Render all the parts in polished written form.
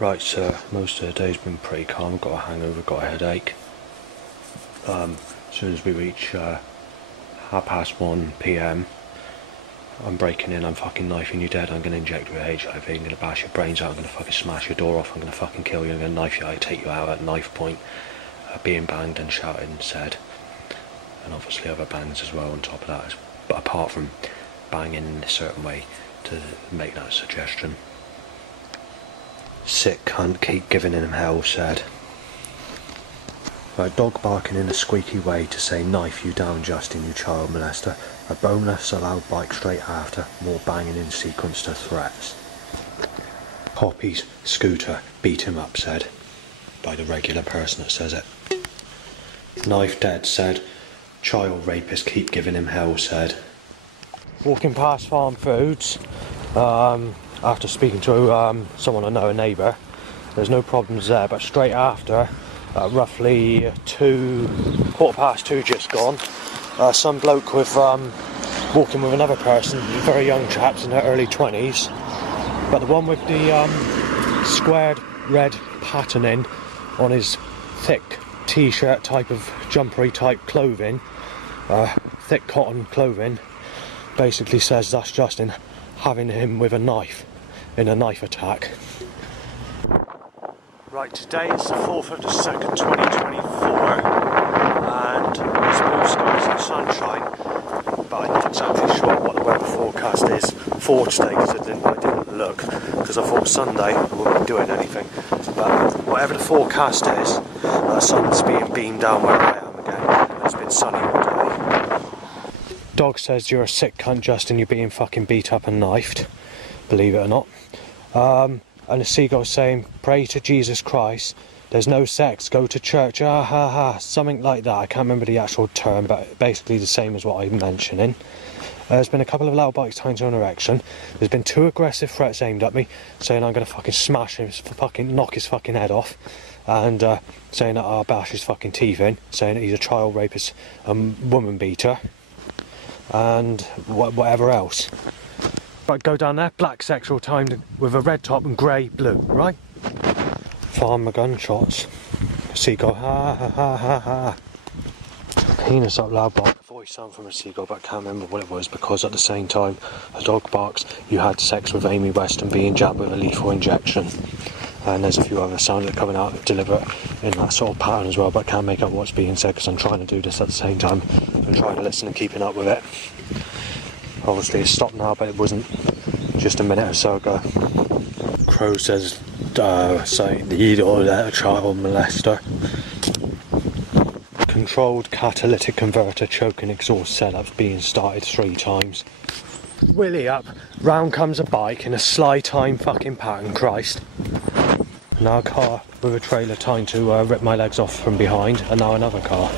Right, so most of the day's been pretty calm. Got a hangover, got a headache. As soon as we reach 1:30 PM, I'm breaking in, I'm fucking knifing you dead, I'm gonna inject you with HIV, I'm gonna bash your brains out, I'm gonna fucking smash your door off, I'm gonna fucking kill you, I'm gonna knife you out, take you out at knife point, being banged and shouted and said, and obviously other bangs as well on top of that, but apart from banging in a certain way to make that suggestion. Sick cunt, keep giving him hell, said. Right, dog barking in a squeaky way to say knife you down Justin, you child molester. A bonus allowed bike straight after, more banging in sequence to threats. Poppy's scooter beat him up, said. By the regular person that says it. Knife dead, said. Child rapist keep giving him hell, said. Walking past Farm Foods, after speaking to someone I know, a neighbour, there's no problems there, but straight after, roughly 2:15 just gone, some bloke with walking with another person, very young chaps in their early 20s, but the one with the squared red patterning on his thick t-shirt type of jumpery type clothing, thick cotton clothing, basically says that's Justin having him with a knife in a knife attack. Right, today is the 4th of the 2nd, 2024, and there's blue skies and sunshine, but I'm not exactly sure what the weather forecast is for today because I didn't look, because I thought Sunday I wouldn't be doing anything, but whatever the forecast is, the sun's being beamed down where I am again, and it's been sunny all day. Dog says you're a sick cunt, Justin, you're being fucking beat up and knifed, believe it or not. And the seagull saying, pray to Jesus Christ, there's no sex, go to church, ah ha ha, something like that. I can't remember the actual term, but basically the same as what I'm mentioning. There's been a couple of loud bites tied to an erection. There's been 2 aggressive threats aimed at me, saying I'm going to fucking smash him, fucking knock his fucking head off, and saying that I'll bash his fucking teeth in, saying that he's a child rapist, woman beater, and whatever else. Right, go down there, black sexual timed with a red top and grey blue, right? Farmer gunshots. Seagull, ha ha ha ha ha. Penis up loud bark. Voice sound from a seagull, but I can't remember what it was because at the same time a dog barks, you had sex with Amy Weston being jabbed with a lethal injection. And there's a few other sounds that are coming out deliberate in that sort of pattern as well, but I can't make out what's being said because I'm trying to do this at the same time. I'm trying to listen and keeping up with it. Obviously it's stopped now, but it wasn't just a minute or so ago. Crow says, saying the or that child molester. Controlled catalytic converter choking exhaust setups being started 3 times. Willy up, round comes a bike in a sly time fucking pattern, Christ. Now a car with a trailer trying to rip my legs off from behind, and now another car.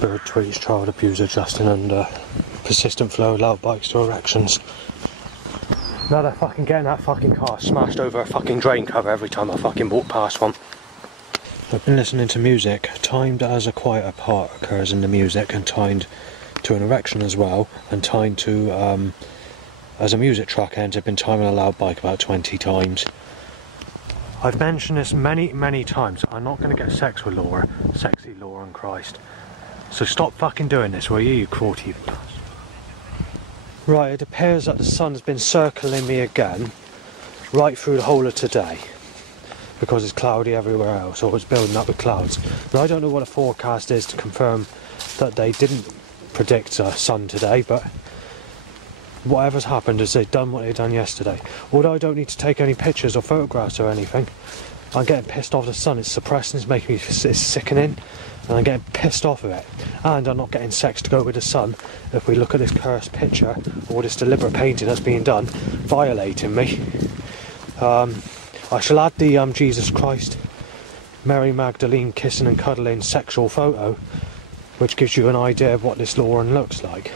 Bird tweets child abuser Justin under persistent flow of loud bikes to erections. Now they're fucking getting that fucking car smashed over a fucking drain cover every time I fucking walk past one. I've been listening to music, timed as a quieter part occurs in the music and timed to an erection as well, and timed to as a music track ends. I've been timing a loud bike about 20 times. I've mentioned this many times. I'm not going to get sex with Laura, sexy Laura and Christ. So stop fucking doing this, will you, you cruelty bastard. Right, it appears that the sun's been circling me again, right through the whole of today, because it's cloudy everywhere else, or it's building up with clouds. Now I don't know what the forecast is to confirm that they didn't predict sun today, but whatever's happened is they've done what they've done yesterday. Although I don't need to take any pictures or photographs or anything, I'm getting pissed off the sun. It's suppressing, it's making me, it's sickening, and I'm getting pissed off of it. And I'm not getting sex to go with the sun. If we look at this cursed picture, or this deliberate painting that's being done, violating me. I shall add the Jesus Christ, Mary Magdalene kissing and cuddling sexual photo, which gives you an idea of what this Lauren looks like.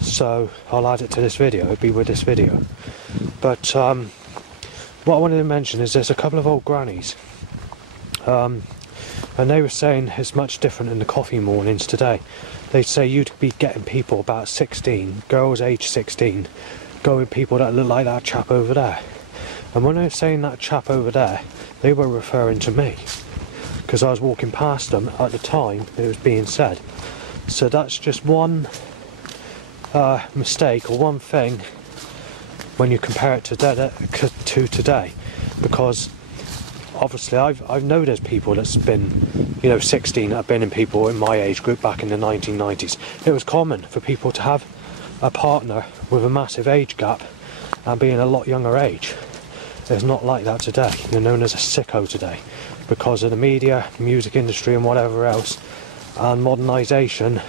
So I'll add it to this video, it'll be with this video. But what I wanted to mention is there's a couple of old grannies, and they were saying it's much different in the coffee mornings today. They'd say you'd be getting people about 16, girls aged 16, go with people that look like that chap over there. And when I was saying that chap over there, they were referring to me, because I was walking past them at the time it was being said. So that's just one mistake, or one thing, when you compare it to today, because obviously I know there's people that's been, you know, 16 that have been in people in my age group back in the 1990s. It was common for people to have a partner with a massive age gap and being a lot younger age. It's not like that today. You're known as a sicko today because of the media, music industry and whatever else, and modernisation,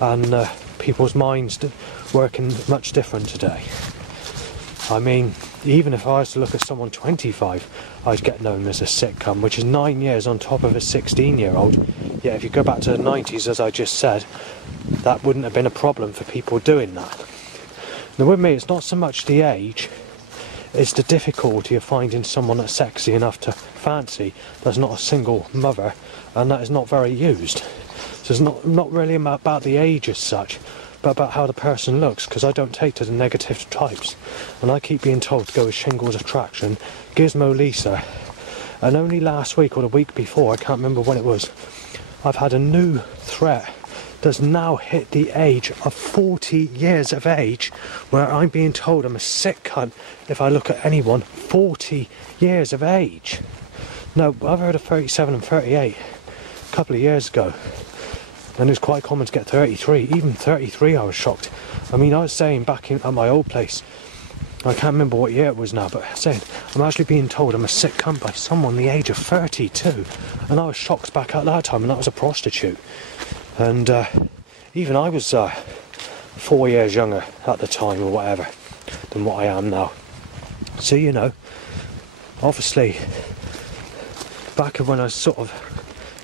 and people's minds working much different today. I mean, even if I was to look at someone 25, I'd get known as a sitcom, which is 9 years on top of a 16-year-old. Yet if you go back to the 90s, as I just said, that wouldn't have been a problem for people doing that. Now with me, it's not so much the age, it's the difficulty of finding someone that's sexy enough to fancy, that's not a single mother, and that is not very used. So it's not really about the age as such, but about how the person looks, because I don't take to the negative types. And I keep being told to go with Shingles Attraction, Gizmo Lisa, and only last week or the week before, I can't remember when it was, I've had a new threat that's now hit the age of 40 years of age, where I'm being told I'm a sick cunt if I look at anyone 40 years of age. No, I've heard of 37 and 38 a couple of years ago, and it's quite common to get 33, even 33 I was shocked. I mean, I was saying back at my old place, I can't remember what year it was now, but saying I'm actually being told I'm a sick cunt by someone the age of 32, and I was shocked back at that time, and that was a prostitute. And even I was 4 years younger at the time or whatever than what I am now. So, you know, obviously back when I was sort of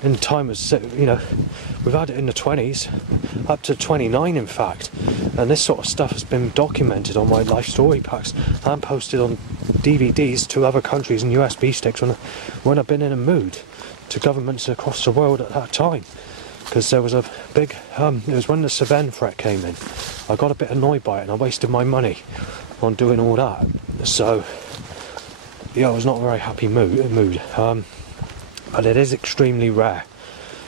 in time was, you know, we've had it in the 20s up to 29 in fact, and this sort of stuff has been documented on my life story packs and posted on DVDs to other countries and USB sticks when I've been in a mood, to governments across the world at that time. Because there was a big, it was when the Cevennes threat came in, I got a bit annoyed by it and I wasted my money on doing all that. So, yeah, I was not a very happy mood. But it is extremely rare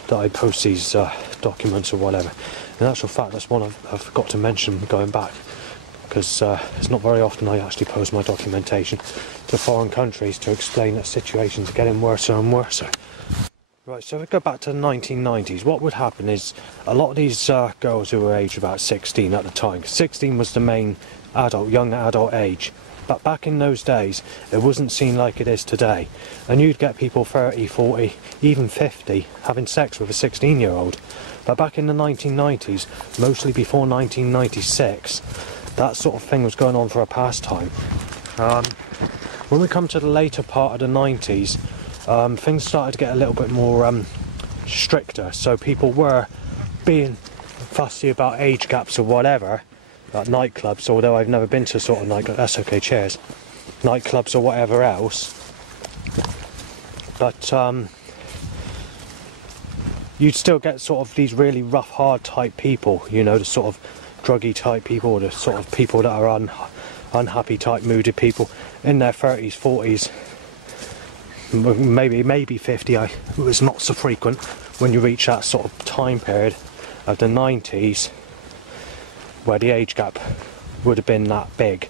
that I post these documents or whatever. In actual fact, that's one I've forgot to mention going back, because it's not very often I actually post my documentation to foreign countries to explain that situations are getting worse and worse. Right, so if we go back to the 1990s, what would happen is a lot of these girls who were aged about 16 at the time, 16 was the main young adult age, but back in those days it wasn't seen like it is today, and you'd get people 30, 40, even 50 having sex with a 16-year-old. But back in the 1990s, mostly before 1996, that sort of thing was going on for a pastime. When we come to the later part of the 90s, things started to get a little bit more stricter, so people were being fussy about age gaps or whatever at nightclubs, although I've never been to sort of that's okay, cheers, nightclubs or whatever else. But you'd still get sort of these really rough, hard type people, you know, the sort of druggy type people, or the sort of people that are unhappy type mooded people in their 30s, 40s, maybe 50. It was not so frequent when you reach that sort of time period of the 90s where the age gap would have been that big.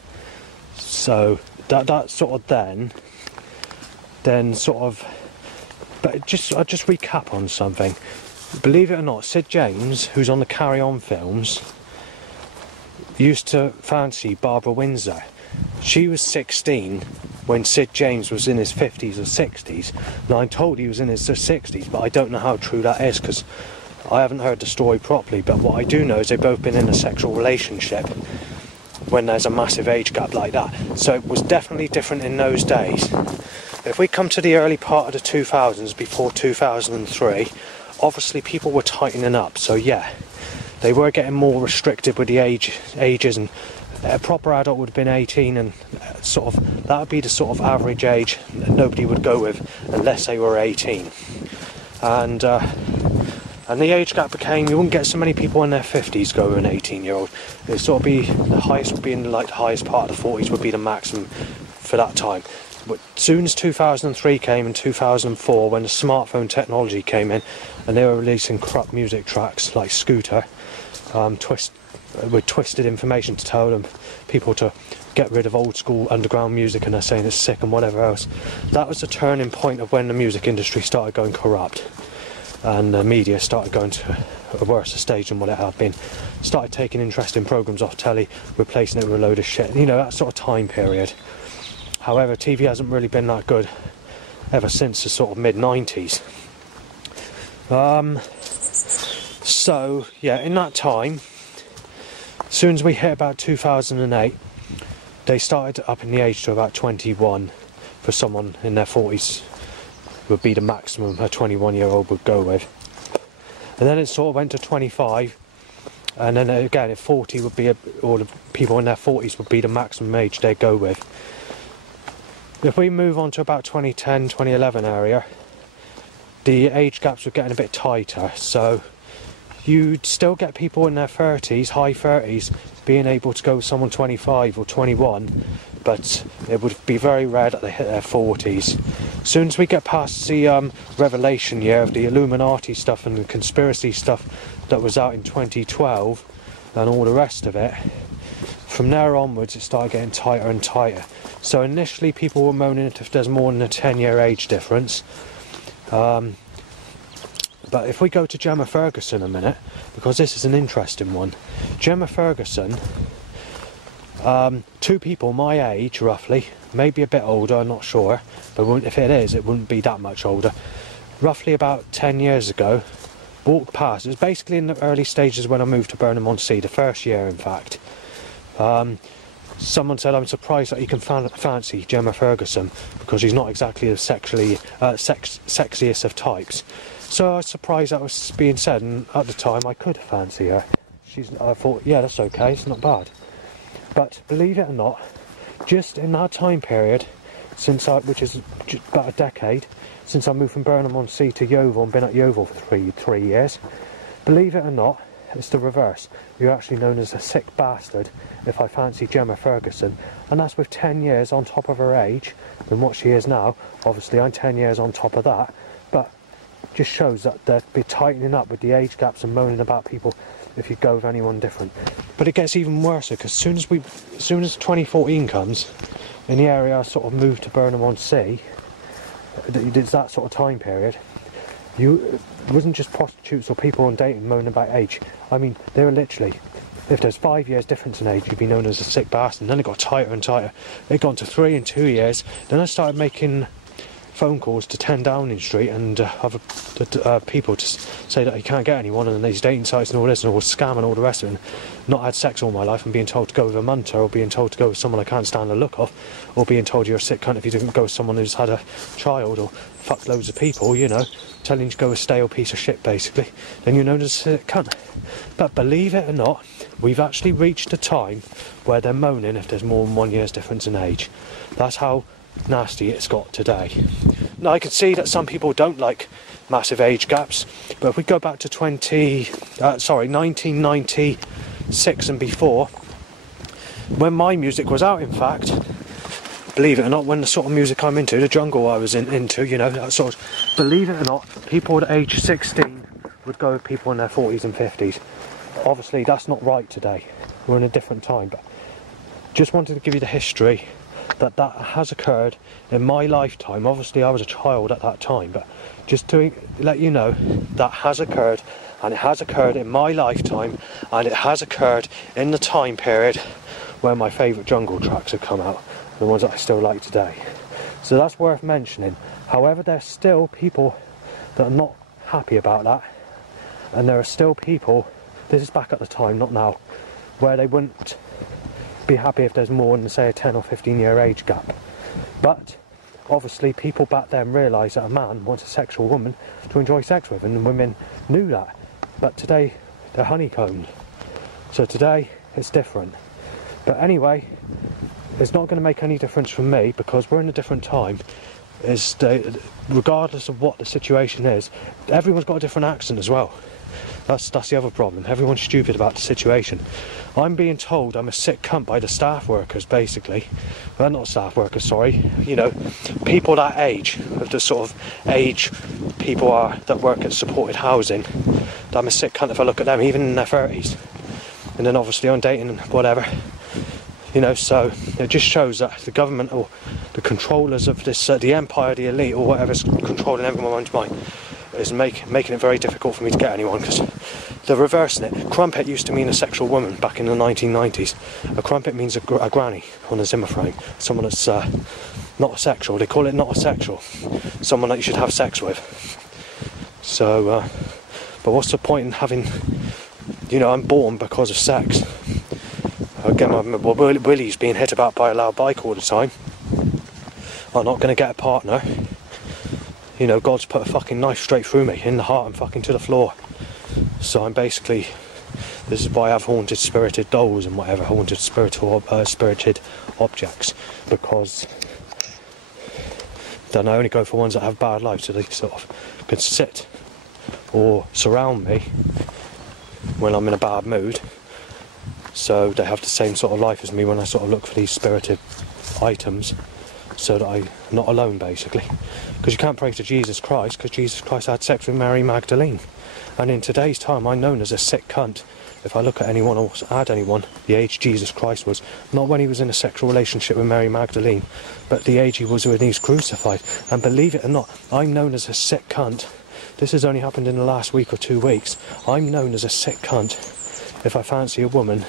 So that sort of then sort of, but I'll just recap on something. Believe it or not, Sid James, who's on the Carry On films, used to fancy Barbara Windsor. She was 16 when Sid James was in his 50s or 60s. Now, I'm told he was in his 60s, but I don't know how true that is because I haven't heard the story properly. But what I do know is they've both been in a sexual relationship when there's a massive age gap like that. So it was definitely different in those days. If we come to the early part of the 2000s, before 2003, obviously people were tightening up. So yeah, they were getting more restricted with the ages, and a proper adult would have been 18, and sort of that would be the sort of average age that nobody would go with unless they were 18. And the age gap became, you wouldn't get so many people in their 50s go with an 18-year-old. It sort of be, the highest would be in like the highest part of the 40s would be the maximum. for that time. But as soon as 2003 came and 2004, when the smartphone technology came in and they were releasing crap music tracks like Scooter, with twisted information to tell them people to get rid of old school underground music, and they're saying it's sick and whatever else. That was the turning point of when the music industry started going corrupt and the media started going to a worse stage than what it had been. Started taking interesting programmes off telly, replacing it with a load of shit, you know, that sort of time period. However, TV hasn't really been that good ever since the sort of mid-90s. So yeah, in that time, as soon as we hit about 2008, they started upping the age to about 21 for someone in their 40s would be the maximum a 21-year-old would go with. And then it sort of went to 25, and then again at 40 would be, or the people in their 40s would be the maximum age they'd go with. If we move on to about 2010, 2011 area, the age gaps were getting a bit tighter, so you'd still get people in their 30s, high 30s, being able to go with someone 25 or 21, but it would be very rare that they hit their 40s. As soon as we get past the revelation year of the Illuminati stuff and the conspiracy stuff that was out in 2012 and all the rest of it, from there onwards it started getting tighter and tighter. So initially people were moaning if there's more than a 10-year age difference. But if we go to Gemma Ferguson a minute, because this is an interesting one. Gemma Ferguson, two people my age roughly, maybe a bit older, I'm not sure, but if it is, it wouldn't be that much older. Roughly about 10 years ago, walked past, it was basically in the early stages when I moved to Burnham-on-Sea, the first year in fact. Someone said, I'm surprised that you can fancy Gemma Ferguson because she's not exactly the sexiest of types. So I was surprised that was being said, and at the time I could fancy her. I thought, yeah, that's okay, it's not bad. But believe it or not, just in that time period, which is about a decade, since I moved from Burnham-on-Sea to Yeovil and been at Yeovil for three years, believe it or not, it's the reverse. You're actually known as a sick bastard if I fancy Gemma Ferguson, and that's with 10 years on top of her age than what she is now. Obviously I'm 10 years on top of that, but just shows that they'll be tightening up with the age gaps and moaning about people if you go with anyone different. But it gets even worse because as soon as 2014 comes, in the area I sort of moved to Burnham-on-Sea, it's that sort of time period. It wasn't just prostitutes or people on dating moaning about age. I mean, they were literally, if there's 5 years difference in age, you'd be known as a sick bastard. And then it got tighter and tighter. It got to 3 and 2 years. Then I started making phone calls to 10 Downing Street and other people to say that you can't get anyone and these dating sites and all this and all scam and all the rest of it. And not had sex all my life and being told to go with a munter, or being told to go with someone I can't stand the look of, or being told you're a sick cunt if you didn't go with someone who's had a child, or fucked loads of people, you know, telling you to go with a stale piece of shit basically. Then you're known as a sick cunt. But believe it or not, we've actually reached a time where they're moaning if there's more than 1 year's difference in age. That's how nasty it's got today. Now I can see that some people don't like massive age gaps, but if we go back to 1996 and before, when my music was out in fact, believe it or not, when the sort of music I'm into, the jungle I was into, you know, that sort of, believe it or not, people at age 16 would go with people in their 40s and 50s. Obviously that's not right today, we're in a different time, but just wanted to give you the history that has occurred in my lifetime. Obviously I was a child at that time, but just to let you know that has occurred, and it has occurred in my lifetime, and it has occurred in the time period where my favourite jungle tracks have come out, the ones that I still like today. So that's worth mentioning. However, there's still people that are not happy about that, and there are still people, this is back at the time, not now, where they wouldn't be happy if there's more than say a 10 or 15 year age gap. But obviously people back then realised that a man wants a sexual woman to enjoy sex with, and women knew that. But today they're honeycombed, so today it's different. But anyway, it's not going to make any difference for me because we're in a different time. Regardless of what the situation is, everyone's got a different accent as well. That's the other problem. Everyone's stupid about the situation. I'm being told I'm a sick cunt by the staff workers, basically. Well, not staff workers, sorry. You know, people that age, of the sort of age people are that work at supported housing. That I'm a sick cunt if I look at them, even in their 30s. And then obviously I'm dating and whatever. You know, so it just shows that the government or the controllers of this, the empire, the elite, or whatever's controlling everyone's mind, is making it very difficult for me to get anyone, because they're reversing it. Crumpet used to mean a sexual woman back in the 1990s. A crumpet means a granny on a Zimmer frame, someone that's not sexual. They call it not a sexual, someone that you should have sex with. So, but what's the point in having, you know, I'm born because of sex. Again, Willie's being hit about by a loud bike all the time. I'm not going to get a partner. You know, God's put a fucking knife straight through me, in the heart and fucking to the floor. So I'm basically, this is why I have haunted spirited dolls and whatever, haunted spirited objects, because then I only go for ones that have bad lives, so they sort of can sit or surround me when I'm in a bad mood, so they have the same sort of life as me when I sort of look for these spirited items, so that I'm not alone, basically. Because you can't pray to Jesus Christ, because Jesus Christ had sex with Mary Magdalene. And in today's time, I'm known as a sick cunt if I look at anyone or add anyone the age Jesus Christ was. Not when he was in a sexual relationship with Mary Magdalene, but the age he was when he was crucified. And believe it or not, I'm known as a sick cunt. This has only happened in the last week or 2 weeks. I'm known as a sick cunt if I fancy a woman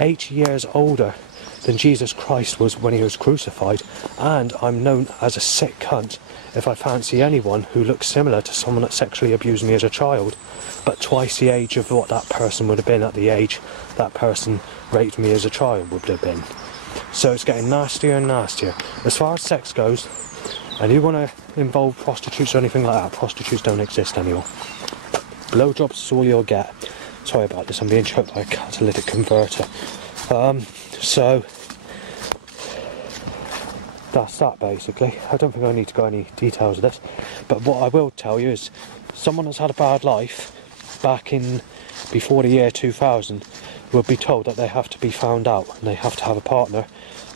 8 years older than Jesus Christ was when he was crucified, and I'm known as a sick cunt if I fancy anyone who looks similar to someone that sexually abused me as a child, but twice the age of what that person would have been at the age that person raped me as a child would have been. So it's getting nastier and nastier. As far as sex goes, and you want to involve prostitutes or anything like that, prostitutes don't exist anymore. Blowjobs is all you'll get. Sorry about this, I'm being choked by a catalytic converter. So that's that, basically. I don't think I need to go any details of this, but what I will tell you is someone that's had a bad life back in before the year 2000 will be told that they have to be found out and they have to have a partner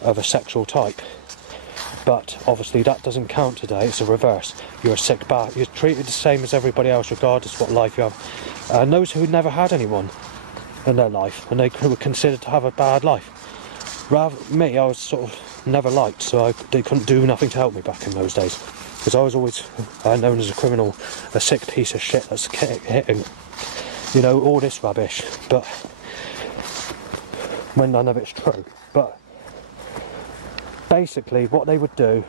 of a sexual type. But obviously that doesn't count today. It's a reverse. You're a sick bastard. You're treated the same as everybody else regardless of what life you have. And those who never had anyone in their life and they were considered to have a bad life. Rather me, I was sort of never liked, so they couldn't do nothing to help me back in those days, because I was always known as a criminal, a sick piece of shit that's hitting, you know, all this rubbish. But when none of it's true. But basically what they would do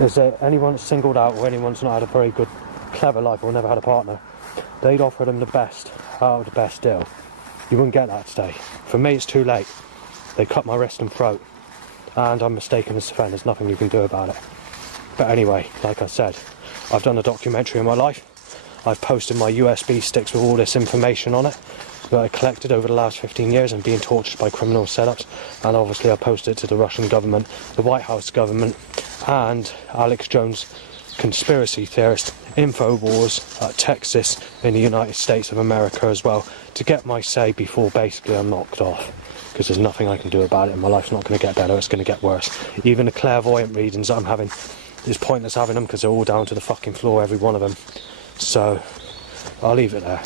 is that anyone that's singled out or anyone's not had a very good clever life or never had a partner, they'd offer them the best out of the best deal. You wouldn't get that today. For me it's too late. They cut my wrist and throat, and I'm mistaken as offend. There's nothing you can do about it. But anyway, like I said, I've done a documentary in my life. I've posted my USB sticks with all this information on it that I collected over the last 15 years and being tortured by criminal setups. And obviously I posted it to the Russian government, the White House government, and Alex Jones, conspiracy theorist, InfoWars, Texas in the United States of America as well, to get my say before basically I'm knocked off. Because there's nothing I can do about it, and my life's not going to get better, it's going to get worse. Even the clairvoyant readings that I'm having, it's pointless having them because they're all down to the fucking floor, every one of them. So, I'll leave it there.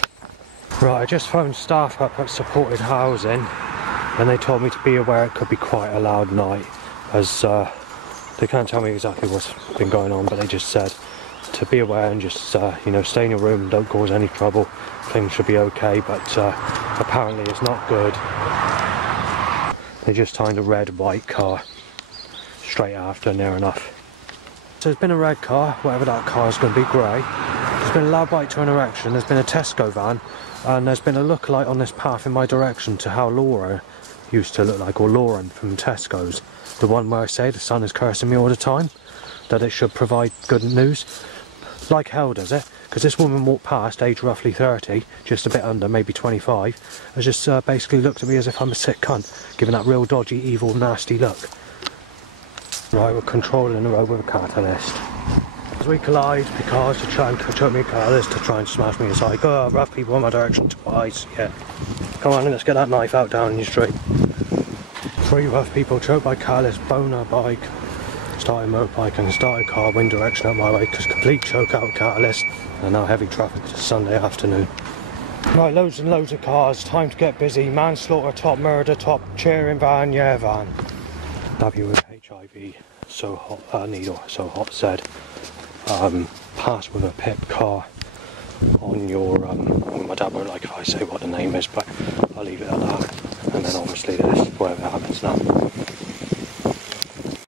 Right, I just phoned staff up at supported housing, and they told me to be aware it could be quite a loud night, as they can't tell me exactly what's been going on, but they just said to be aware and just, you know, stay in your room, don't cause any trouble, things should be okay, but apparently it's not good. They just timed a red white car straight after, near enough. So there's been a red car, whatever that car is going to be, grey. There's been a loud bike to an erection, there's been a Tesco van, and there's been a lookalike on this path in my direction to how Laura used to look like, or Lauren from Tesco's. The one where I say the sun is cursing me all the time, that it should provide good news. Like hell does it, because this woman walked past, age roughly 30, just a bit under, maybe 25, has just basically looked at me as if I'm a sick cunt, giving that real dodgy, evil, nasty look. Right, we're controlling the road with a catalyst. cars we collide because they try and choke me careless to try and smash me aside. Go rough people in my direction twice, yeah. Come on, let's get that knife out down your street. 3 rough people choked by careless, boner bike, started motorbike and started car wind direction up my way because complete choke out careless and now heavy traffic. It's Sunday afternoon. Right, loads and loads of cars, time to get busy. Manslaughter top, murder top, cheering van, yeah van. W with HIV, so hot, needle, so hot said. Pass with a pip car on your, my dad won't like if I say what the name is, but I'll leave it at that. And then obviously this, whatever happens now.